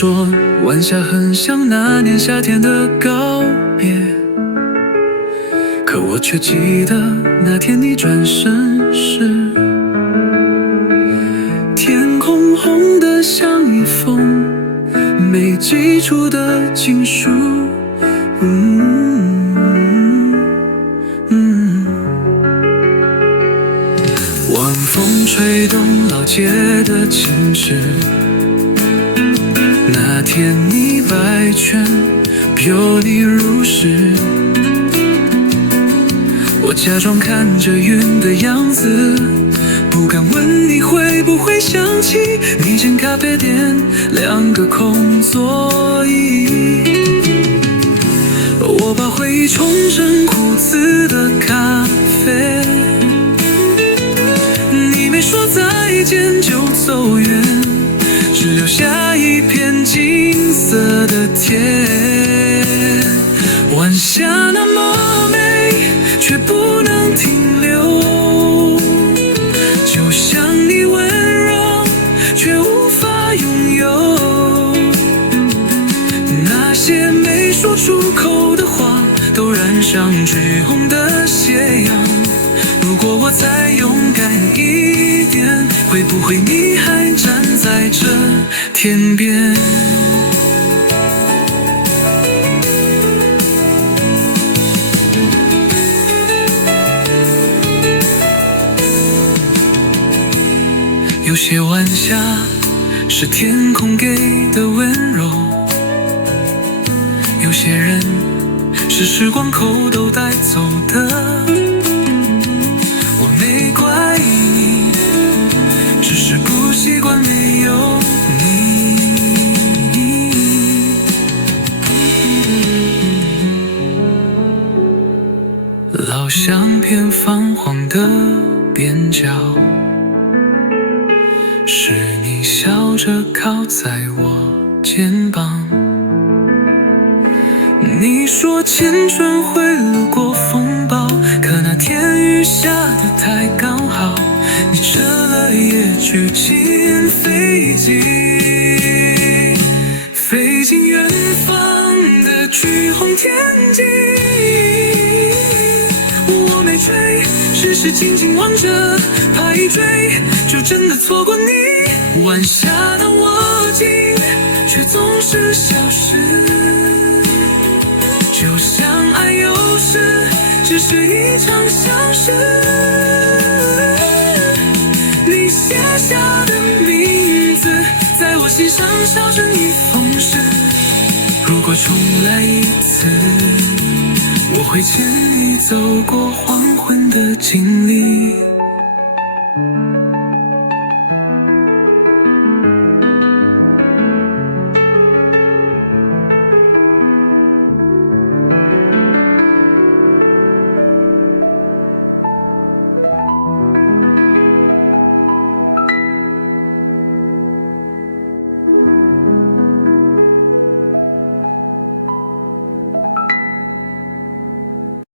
说晚霞很像那年夏天的告别，可我却记得那天你转身时，天空红得像一封没寄出的情书。晚风吹动老街的情致，那天你百圈飘你如诗，我假装看着云的样子，不敢问你会不会想起那间咖啡店2个空座椅。我把回忆冲成苦涩的咖啡，你没说再见就走远，只留下一片金色的天。晚霞那么美，却不能停留，就像你温柔，却无法拥有。那些没说出口的话，都染上橘红的斜阳。如果我再勇敢一点，会不会你还站在这天边？有些晚霞是天空给的温柔，有些人是时光扣都带走的。我没怪你，只是不习惯没有你。老相片泛黄的边角，是你笑着靠在我肩膀。你说青春会路过风暴，可那天雨下得太刚好，你撤了也去进飞机，飞进远方的橘红天际。我没追，只是静静望着，怕一追就真的错过你。晚霞的握紧，却总是消失，就像爱有时只是一场相识。你写下的名字，在我心上烧成一封诗。如果重来一次，我会牵你走过黄昏的经历。